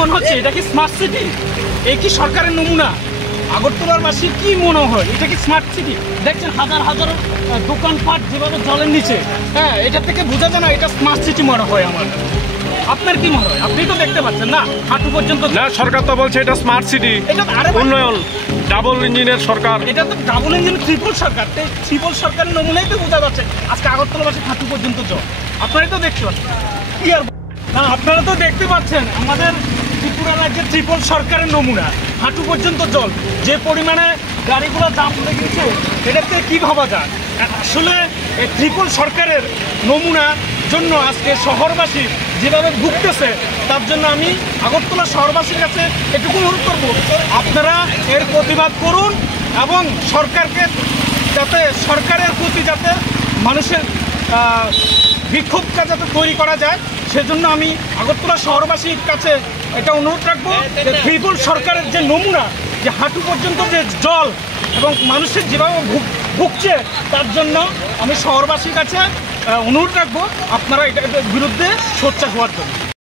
মনে হচ্ছে এটা কি স্মার্ট সিটি? এই কি সরকারের নমুনা? আগরতলার বাসী কি মনে হয় এটা কি স্মার্ট সিটি? দেখছেন হাজার হাজার দোকানপাট যেভাবে জলের নিচে, হ্যাঁ, এটা থেকে বোঝা যায় না এটা স্মার্ট সিটি মনে হয় আমার। আপনার কি মনে হয়? আপনি তো দেখতে পাচ্ছেন না হাঁটু পর্যন্ত। না, সরকার তো বলছে এটা স্মার্ট সিটি, এটা আরে উন্নয়ন, ডাবল ইঞ্জিনের সরকার। এটা তো ডাবল ইঞ্জিন ট্রিপল সরকার, ট্রিপল সরকারের নমুনাই তো বোঝা যাচ্ছে। আজকে আগরতলাবাসী হাঁটু পর্যন্ত জল, আপনারাই তো দেখতে পাচ্ছেন। কি আর না, আপনারা তো দেখতে পাচ্ছেন আমাদের ত্রিপুরা রাজ্যের ট্রিপল সরকারের নমুনা, হাঁটু পর্যন্ত জল। যে পরিমাণে গাড়িগুলো জাম হয়ে গেছে এটাতে কী ভাবা যায়? আসলে এই ট্রিপল সরকারের নমুনার জন্য আজকে শহরবাসী যেভাবে ভুগতেছে, তার জন্য আমি আগরতলা শহরবাসীর কাছে এটুকু অনুরোধ করব, আপনারা এর প্রতিবাদ করুন এবং সরকারকে যাতে সরকারের প্রতি যাতে মানুষের বিক্ষোভটা যাতে তৈরি করা যায়, সেজন্য আমি আগরতলা শহরবাসীর কাছে এটা অনুরোধ রাখবো যে ট্রিপল সরকারের যে নমুনা, যে হাঁটু পর্যন্ত যে জল এবং মানুষের যেভাবে ভুগছে, তার জন্য আমি শহরবাসীর কাছে অনুরোধ রাখবো আপনারা এটার বিরুদ্ধে সোচ্চার হওয়ার জন্য।